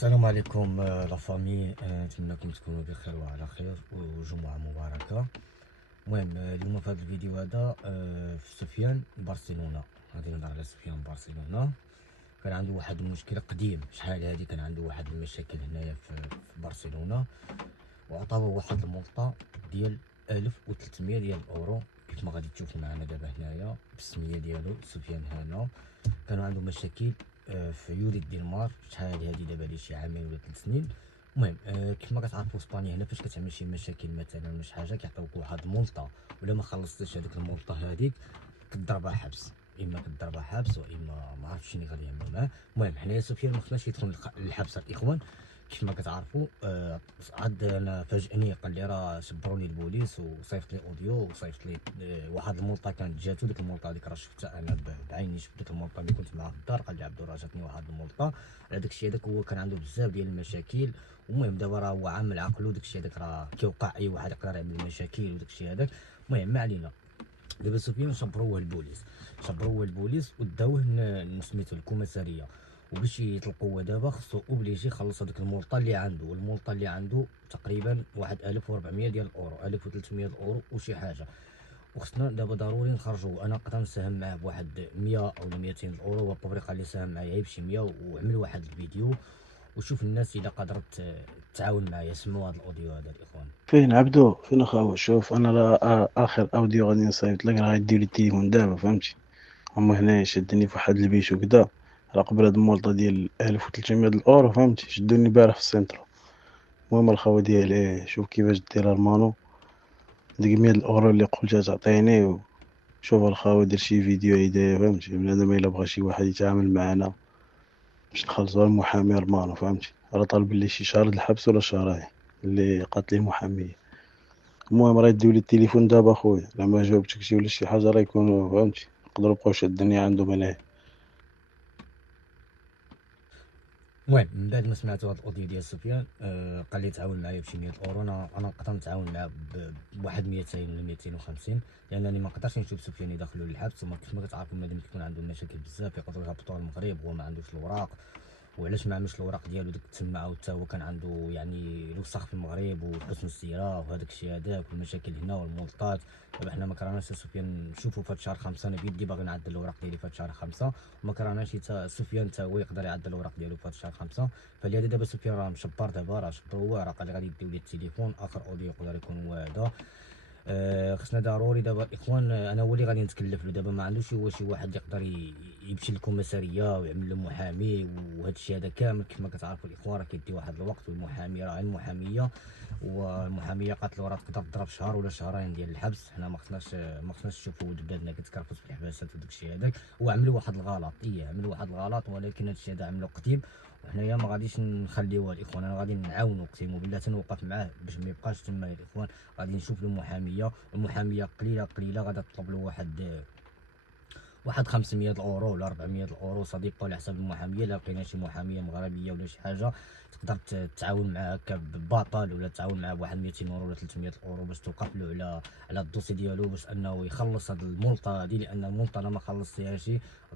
السلام عليكم لا فامي، نتمنىكم تكونوا بخير وعلى خير وجمعة مباركة. المهم اليوم في هذا الفيديو هذا في سفيان برشلونة. غادي نهضر على سفيان برشلونة. كان عنده واحد المشكل قديم، شحال هادي كان عنده واحد المشاكل هنايا في برشلونة، وعطاوه واحد الملطة ديال 1300 ديال الاورو كيف ما غادي تشوفوا معنا دابا هنايا بالسمية ديالو سفيان هانا. كانوا عنده مشاكل في يوري دينمار، شحال هادي دابا لي شي عامين ولا 3 سنين. المهم كيف ما كتعرفوا اسبانيا هنا فاش كتعمل شي مشاكل مثلا ولا شي حاجه كيعطيوك واحد الملطه، ولا ما خلصتش هذيك الملطه هذيك كضربها حبس، اما كضربها حبس واما ما عرفتش شنو غادي يعملوا معاه. المهم حنايا سفيان ما خصناش يدخل للحبس الاخوان. كيف ما كتعرفوا عاد انا فاجئني قال لي راه شبروني البوليس وصيفط لي اوديو وصيفط لي واحد الملطه كانت جاتو. ديك الملطه هذيك راه شفتها انا بعيني، شفت ديك الملطه ملي كنت معاه في الدار. قال لي عبدو راه جاتني واحد الملطه على داكشي هذاك. هو كان عنده بزاف ديال المشاكل، المهم دابا راه هو عامل عقلو. داكشي هذاك راه كيوقع اي واحد يقدر يعمل مشاكل وداكشي هذاك. المهم ما علينا. دابا سفيان شبروه البوليس وداوه سميتو الكوميساريه. وباش يطلقوه دابا خصو اوبليجي يخلص هذيك الملطه اللي عنده، والملطه اللي عنده تقريبا واحد 1400 ديال الاورو، 1300 الاورو وشي حاجه. وخصنا دابا ضروري نخرجوه. انا نقدر نساهم معاه بواحد 100 او 200 الاورو، وبابريقا قال لي ساهم معايا غير بشي 100، وعمل واحد الفيديو وشوف الناس اذا قدرت تعاون معايا. سمعوا هذا الاوديو هذا الاخوان. فين عبدو؟ فين اخاو؟ شوف انا لا اخر اوديو غادي نصيفط لك، راه غيدير لي التليفون دابا فهمتي. هما هنايا شدني في واحد البيش وكدا، راه قبل هاد المولطه ديال 1300 الاورو فهمتي، شدوني البارح في السنترو. المهم الخاوه ديالي شوف كيفاش دير المانو ديك 100 الاورو اللي قلتها تعطيني. وشوف الخاوه دير شي فيديو هدايا فهمتي، بنادم الا بغى شي واحد يتعامل معنا باش نخلصوا المحامي رمانو فهمتي، راه طالب لي شي شهر د الحبس ولا شهرين اللي قالت لي المحاميه. المهم راه يديو لي التليفون دابا خويا، لا ما جاوبتكشي ولا شي حاجه راه يكونوا فهمتي يقدروا يبقاو شادين عندهم انايا. المهم من بعد ما سمعت هذا الاوديو ديال سفيان قال لي تعاون معايا بشي 100 اورو. انا نقدر نتعاون معاه بواحد 200 ولا 250، لانني ما نقدرش نشوف سفيان يدخلوا للحبس. وما كيف ما كتعرفوا المدن كيكون عندهم مشاكل بزاف، يقدروا يهبطوا المغرب وهو ما عندوش الوراق. وعلاش ما عملش الوراق ديالو ديك تما، عاود حتى هو كان عنده يعني الوسخ في المغرب وحسن السيره وهذاك الشيء هذاك والمشاكل هنا والملطات. دابا حنا ما كرهناش سفيان نشوفو في هاد شهر 5. انا بيدي باغي نعدل الوراق ديالي في هاد شهر 5، وما كرهناش حتى سفيان حتى هو يقدر يعدل الوراق ديالو في هاد شهر 5. فلهذا دابا سفيان راه مشبر، دابا راه شبروه، راه قال لي غادي يديو لي التليفون. اخر اوديو يقدر يكون هو هذا. خصنا ضروري دابا الاخوان، انا هو اللي غادي نتكلف له دابا. ما عندوش هو شي واحد يقدر يمشي للكوميساريه ويعمل له محامي وهذا الشيء هذا كامل. كما كتعرفوا الاخوان راه كيدي واحد الوقت، والمحامي راه المحاميه، والمحاميه قالت له راه تقدر تضرب شهر ولا شهرين ديال الحبس. حنا ما خصناش نشوفوا ولد بلادنا كيتكرفس في الحباسات وداك الشيء هذاك. هو عمل واحد الغلط، عمل واحد الغلط، ولكن هذا الشيء هذا عملو قديم. وحنايا ما غاديش نخليوه الاخوان، انا غادي نعاونو اقسم بالله تنوقف معاه باش ما يبقاش تما الاخوان. غادي نشوف له محاميه، والمحاميه قليله غادا تطلب له واحد 500 الاورو ولا 400 الاورو، صديق على حساب المحاميه. لا لقينا شي محاميه مغربيه ولا شي حاجه تقدر تتعاون معاه هكا ببطل، ولا تتعاون معاه بواحد 200 اورو ولا 300 اورو باش توقف له على الدوسي ديالو، باش انه يخلص هاد الملطه هادي. لان الملطه انا ما خلصتيهاش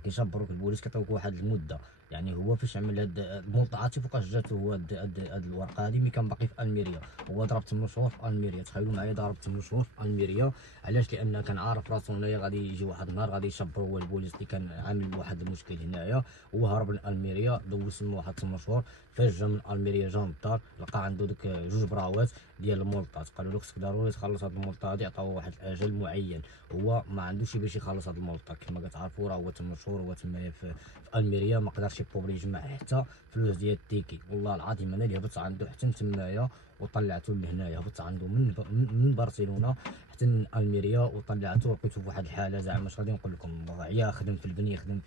كيشبروك البوليس كيعطيوك واحد المده. يعني هو فاش عمل هاد الملطه، عرفتي فوقاش جاتو هو هاد الورقه هادي؟ ملي كان باقي في الميريا. هو ضرب 8 شهور في الميريا، تخيلوا معايا ضرب 8 شهور في الميريا. علاش؟ لان كان عارف راسو هنايا غادي يجي واحد النهار غادي يشبروا هو البوليس اللي كان عامل واحد المشكل هنايا. هو هرب من الميريا، دوز تما واحد 8 شهور. فاش جا من الميريا جا للدار لقى عنده دوك جوج براوات ديال الملطات. قالوا له خصك ضروري تخلص هاد الملطه هادي، عطاوه واحد الاجل معين. هو ما عندوش باش يخلص هاد الملطه. كما كتعرفوا راه هو 8 شهور هو تمايا في الميريا، ما قدرش يبوبلي يجمع حتى فلوس ديال التيكي. والله العظيم انا اللي هبطت عنده حتى تمايا وطلعته لهنايا. هبطت عنده من برشلونه حتى الميريا وطلعته، لقيته في واحد الحاله زعما اش غادي نقول لكم. عيا خدم في البنيه، خدم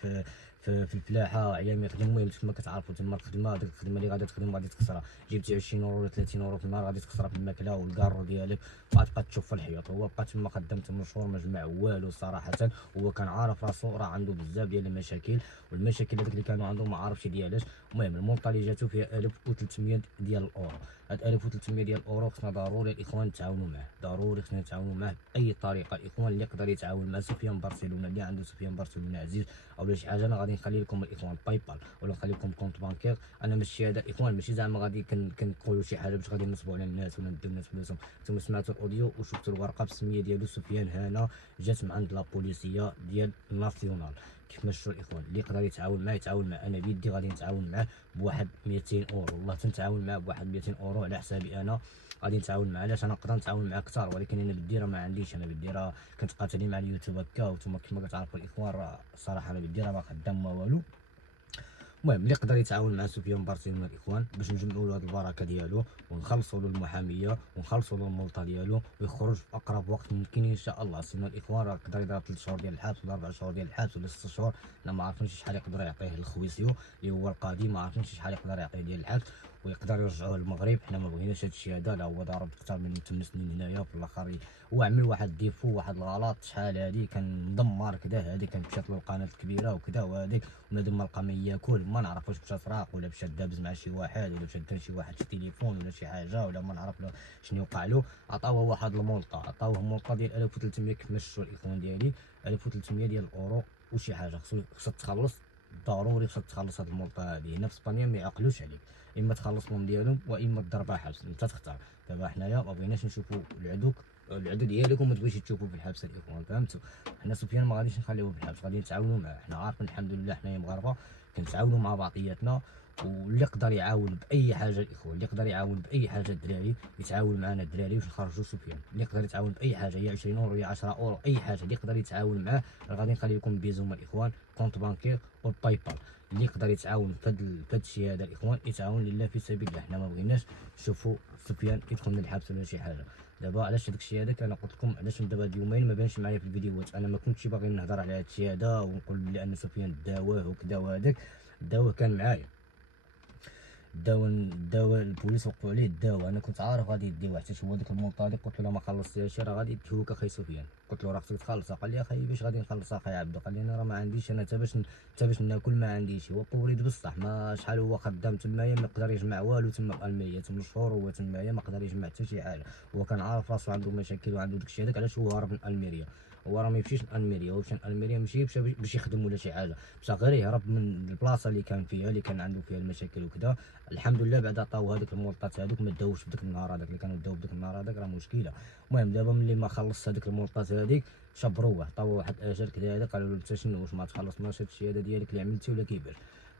في الفلاحه، عيا ما يخدم. المهم كما كتعرفوا تما الخدمه، ديك الخدمه اللي غادي تخدم غادي تخسرها. جبتي 20 اورو ولا 30 اورو في النهار غادي تخسرها في الماكله والكارو ديالك، وغتبقى تشوف في الحيط. هو بقى تما خدام 8 شهور ما جمع والو صراحه. هو كان عارف راسو راه عنده بزاف ديال المشاكل، والمشاكل هذيك اللي كانوا عنده ما عارفش ديالاش. المهم الملطه اللي جاتو فيها 1300 ديال الاورو. هاد 1300 ديال الاورو خصنا ضروري الاخوان نتعاونوا معاه، ضروري خصنا نتعاونوا معاه باي طريقه. الاخوان اللي يقدر يتعاون مع سفيان برشلونه، اللي عنده سفيان برشلونه عزيز او شي حاجه، انا غادي نخلي لكم الاخوان باي بال ولا نخلي لكم كونت بانكير. انا ماشي هذا الاخوان ماشي زعما غادي كنقولوا شي حاجه باش غادي نصبوا على الناس ولا نديو الناس فلوسهم. نتوما سمعتوا الاوديو وشفتوا الورقه بالسميه ديالو سفيان هنا جات من عند لا بوليسيه ديال ناسيونال. كيف ما شفتوا الاخوان اللي يقدر يتعاون معاه يتعاون معاه. انا بيدي غادي نتعاون معاه بواحد 200 اورو، والله تنتعاون معاه بواحد 200 اورو على حسابي انا غادي نتعاون معاه. علاش انا نقدر نتعاون معاه اكثر، ولكن انا بدي راه ما عنديش. انا بدي راه كنت قاتلين مع اليوتيوب هكا وانتم كما كتعرفوا الاخوان راه الصراحه انا بدي راه ما خدام ما والو. المهم اللي يقدر يتعاون مع سفيان بارسينو الاخوان باش نجمعوا له هذه البركه ديالو ونخلصوا له المحاميه ونخلصوا له الملطه ديالو ويخرج في اقرب وقت ممكن ان شاء الله. سينا الاخوان راه يقدر يضرب 3 شهور ديال الحبس ولا 4 شهور ديال الحبس ولا 6 شهور. انا ما عرفتش شحال يقدر يعطيه الخويسيو اللي هو القاضي، ما عرفتش شحال يقدر يعطيه ديال الحبس ويقدر يرجعوه للمغرب. حنا ما بغيناش هذا الشيء هذا. لا هو ضارب اكثر من 8 سنين هنايا في الاخر هو عمل واحد ديفو واحد الغلط شحال هادي كان مدمر كذا. هادي كان مشات له القناه الكبيره وكذا وهذيك ونادم ما لقى ما ياكل. ما نعرف واش مشى سراق ولا مشى دابز مع شي واحد ولا مشى دار شي واحد في التليفون ولا شي حاجه ولا ما نعرف له شنو وقع له. عطاوه واحد الملطه، عطاوه ملطه ديال 1300 كيف ما شفتوا الاخوان ديالي 1300 ديال الاورو وشي حاجه. خصك تخلص ضروري خصك تخلص هاد الملطه هادي. هنا في اسبانيا ما يعقلوش عليك، اما تخلصهم ديالهم واما تضربها حبس انت تختار. دابا حنايا ما بغيناش نشوفوا العدو ديالك وما تبغيش تشوفوا في الحبس الاخوان فهمتوا. حنا سفيان ما غاديش نخليوه في الحبس غادي نتعاونوا معاه. حنا عارفين الحمد لله حنايا مغاربه كنتعاونوا مع بعضياتنا. واللي يقدر يعاون باي حاجه الاخوان اللي يقدر يعاون باي حاجه الدراري يتعاون معنا الدراري باش نخرجوا سفيان. اللي يقدر يتعاون باي حاجه يا 20 اورو يا 10 اورو اي حاجه اللي يقدر يتعاون معاه غادي نخلي لكم بيزوما الاخوان كونت بانكير والباي بال. اللي يقدر يتعاون في هذا الشيء هذا الاخوان يتعاون لله في سبيل الله. حنا ما بغيناش نشوفوا سفيان يدخل من الحبس ولا شي حاجه. دابا علاش هذاك الشيء هذاك انا قلت لكم علاش دابا هاد اليومين ما بانش معايا في الفيديوهات. انا ما كنتش باغي نهضر على هذا الشيء هذا ونقول بلي ان سفيان داواه وكذا وهذاك. داواه كان معايا داو البوليس وقفوا عليه داو. انا كنت عارف غادي يديوه حتى هو ديك المنطقه قلت له ما خلصتيهاش راه غادي يديوك اخي سفيان. قلت له راه خصك تخلصها. قال لي اخي باش غادي نخلصها اخي عبدو. قال لي انا راه ما عنديش انا حتى باش ناكل ما عنديش. هو بوريد بصح ما شحال هو خدام تمايا ما يقدر يجمع والو تما في المانيا 8 شهور هو تمايا ما قدر يجمع حتى شي حاجه. هو كان عارف راسو عنده مشاكل وعنده داكشي هذاك علاش هو هرب من الميريا. هو راه ما يمشيش لالميريا، هو مشى لالميريا ماشي باش يخدم ولا شي حاجه، مشى غير يهرب من البلاصه اللي كان فيها اللي كان عنده فيها المشاكل وكذا. الحمد لله بعد عطاو هذوك الملطات هذوك ما داوش في داك النهار هذاك اللي كانوا داو في داك النهار هذاك راه مشكله. المهم دابا ملي ما خلص هذيك الملطات هذيك شبروه عطاوه واحد اجل كذا هذا قالوا له انت شنو واش ما تخلصناش هذا الشيء هذا ديالك اللي عملتي ولا كيفاش.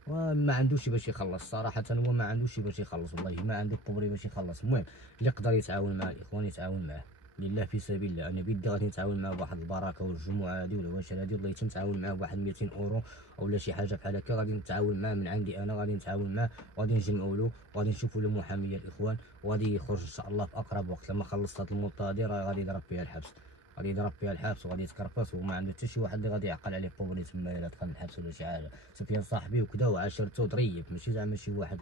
وما عندوش باش يخلص صراحه هو ما عندوش باش يخلص والله ما عنده الكبري باش يخلص. المهم اللي يقدر يتعاون مع الاخوان يتعاون معاه لله في سبيل الله. انا بيدي غادي نتعاون معاه بواحد البركه والجمعه هذه والعواشر هذه والله نتعاون معاه بواحد 200 اورو اولا شي حاجه بحال هكا. غادي نتعاون معاه من عندي انا غادي نتعاون معاه وغادي نجمعوا له وغادي نشوفوا له محاميه الاخوان وغادي يخرج ان شاء الله في اقرب وقت. لما خلصت هذه الملطه هذه راه غادي يضرب فيها الحبس غادي يضرب فيها الحبس وغادي يتكرفس وما عنده حتى شي واحد اللي غادي يعقل عليه بوبري تما الا دخل الحبس ولا شي حاجه. سفيان صاحبي وكذا وعاشرته ظريف ماشي زعما شي واحد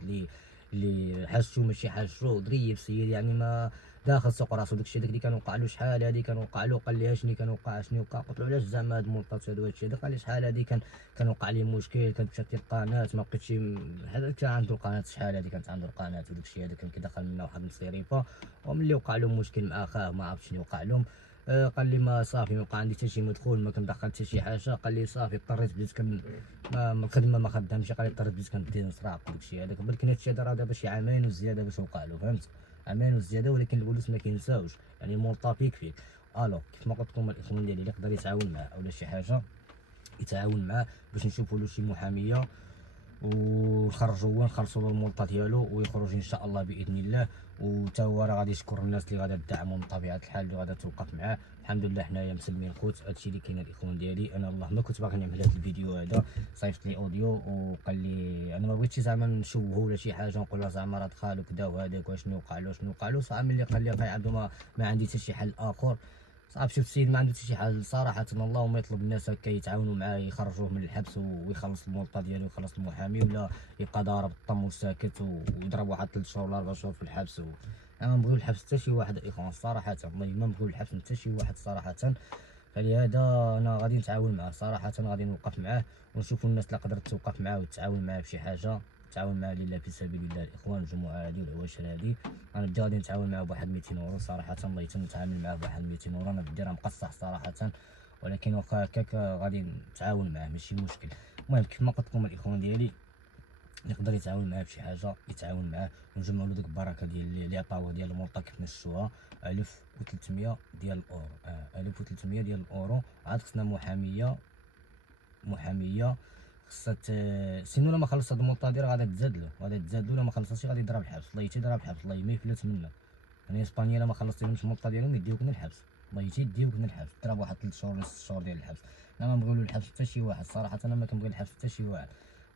اللي حاجته ماشي حاجته ظريف سير يعني ما داخل سوق راسو. داكشي اللي كان وقع له شحال هادي كان وقع له. قال لي شنو كان وقع شنو وقع. قلت له علاش زعما هاد الملطات هادو هادشي هذا. قال لي شحال هادي كان وقع لي مشكل كانت مشات لي القناه ما بقيتش هذا كان عنده القناه شحال هادي كانت عنده القناه وداكشي هذا كان كيدخل منها واحد المصيريفه. وملي وقع له مشكل مع اخاه ما عرف شنو وقع لهم قال لي ما صافي ما بقى عندي حتى شي مدخول ما كندخل حتى شي حاجه. قال لي صافي اضطريت بديت الخدمه ما خدامش. قال لي اضطريت بديت كندير نسراق وداكشي هذاك. ولكن هادشي هذا راه دابا شي عامين وزياده باش وقع له فهمت عامين وزياده. ولكن البوليس ما كينساوش يعني الملطه فيك. الو كيف ما قلت لكم الاخوان ديالي اللي يقدر يتعاون معاه اولا شي حاجه يتعاون معاه باش نشوفوا له شي محاميه ونخرجوا هو نخلصوا له الملطه ديالو ويخرج ان شاء الله باذن الله. وتا هو راه غادي يشكر الناس اللي غادا تدعموا من طبيعه الحال اللي غادا توقف معاه. الحمد لله حنايا مسلمين خوت. هادشي اللي كاين الاخوان ديالي. انا والله ما كنت باغي نعمل هذا الفيديو هذا صيفط لي اوديو وقال لي انا ما بغيتش زعما نشوهه ولا شي حاجه نقول له زعما راه دخل وكذا وهذاك وشنو وقع له صعب. ملي قال لي اخي عبدو ما عندي حتى شي حل اخر صعب. شفت السيد ما عنده حتى شي حل صراحه. اللهم يطلب الناس هكا يتعاونوا معاه يخرجوه من الحبس ويخلص الملطه ديالو ويخلص المحامي ولا يبقى ضارب الطم وساكت ويضرب واحد 3 شهور ولا 4 شهور في الحبس. انا ما نبغيو الحبس حتى شي واحد الاخوان صراحه والله ما نبغيو الحبس حتى شي واحد صراحه. فلهذا انا غادي نتعاون معاه صراحه غادي نوقف معاه ونشوفوا الناس اللي قدرت توقف معاه وتتعاون معاه بشي حاجه تعاون معاه لله في سبيل الله الاخوان. الجمعه هذه والعواشر هذه انا بدي غادي نتعاون معاه بواحد 200 اورو صراحه. الله يتم نتعامل معاه بواحد 200 اورو انا بدي راه مقصح صراحه. ولكن واخا هكاك غادي نتعاون معاه ماشي مشكل. المهم كيف ما قلت لكم الاخوان ديالي، يقدر يتعاون معاه بشي حاجه يتعاون معاه، ونجمعوا له ديك البركه ديال اللي عطاوها ديال المولطه كيف نشوها 1300 ديال الاورو. 1300 ديال الاورو. عاد خصنا محاميه خصها سينو لا ما خلص هاد المولطه ديال غادا تزاد له، لا ما خلصهاش غادي يضرب الحبس، الله يتي ضرب الحبس، الله ما يفلت منا. يعني اسبانيا لا ما خلصتيهمش المولطه ديالهم يديوك من الحبس، الله يتي يديوك من الحبس، ضرب واحد 3 شهور ولا 6 شهور ديال الحبس. لا ما نبغيو له الحبس حتى شي واحد، صراحه انا ما كنبغي الحبس حتى شي واحد.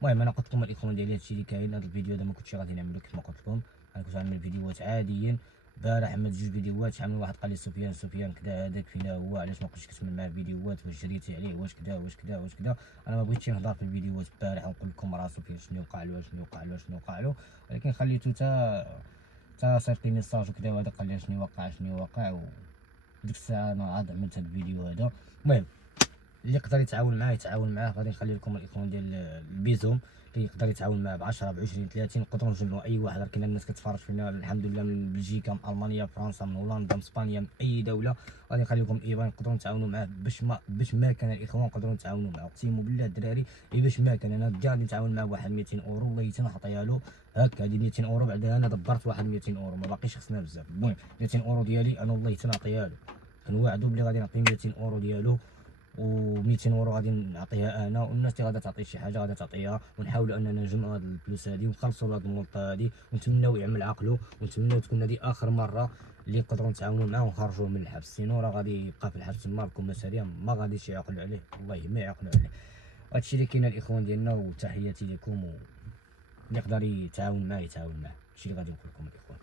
المهم انا قلت لكم الاخوان ديالي هادشي اللي كاين. هذا الفيديو هذا ما كنتش غادي نعملو كيف ما قلت لكم، انا كنت غنعمل فيديوهات عاديين. البارح عملت 2 فيديوهات، شحال من واحد قال لي سفيان كذا هذاك فينا هو، علاش ما بقيتش كتعمل معاه فيديوهات، واش جريتي عليه، واش كذا. انا ما بغيتش نهضر في الفيديوهات البارح ونقول لكم راه سفيان شنو وقع له، ولكن خليته تا صيفط لي ميساج وكذا، وهذا قال لي شنو وقع وديك الساعه انا عاد عملت هذا الفيديو هذا. المهم اللي يقدر يتعاون معاه، غادي نخلي لكم الايقون ديال البيزوم، اللي يقدر يتعاون معاه ب 10 ب 20 30 نقدروا نجمعوا اي واحد. راه كاين الناس كتفرج فينا الحمد لله من بلجيكا، من المانيا، فرنسا، من هولندا، من اسبانيا، من اي دوله. غادي نخلي لكم الايبان نقدروا نتعاونوا معاه باش ما كان الاخوان نقدروا نتعاونوا معاه. اقسم بالله الدراري باش ما كان انا غادي نتعاون معاه بواحد 200 اورو، والله حتى نعطيها له هكا. هذه 200 اورو بعدا انا دبرت واحد 200 اورو، ما باقيش خصنا بزاف. المهم 200 اورو ديالي انا والله حتى نعطيها له، كنوعدو بلي غادي نعطيه 200 اورو ديالو، و200 اورو غادي نعطيها انا، والناس اللي غادا تعطي شي حاجه غادا تعطيها، ونحاولوا اننا نجمعوا هاد الفلوس هادي ونخلصوا هاد المولطه هادي، ونتمناو يعمل عقله، ونتمناو تكون هادي اخر مره اللي نقدروا نتعاونوا معاه ونخرجوه من الحبس. سينو راه غادي يبقى في الحبس تما لكم مشاريع ما غاديش يعقلوا عليه، والله ما يعقلوا عليه. هادشي اللي كاين الاخوان ديالنا، وتحياتي لكم، واللي يقدر يتعاون معاه هادشي اللي غادي نقول لكم الاخوان.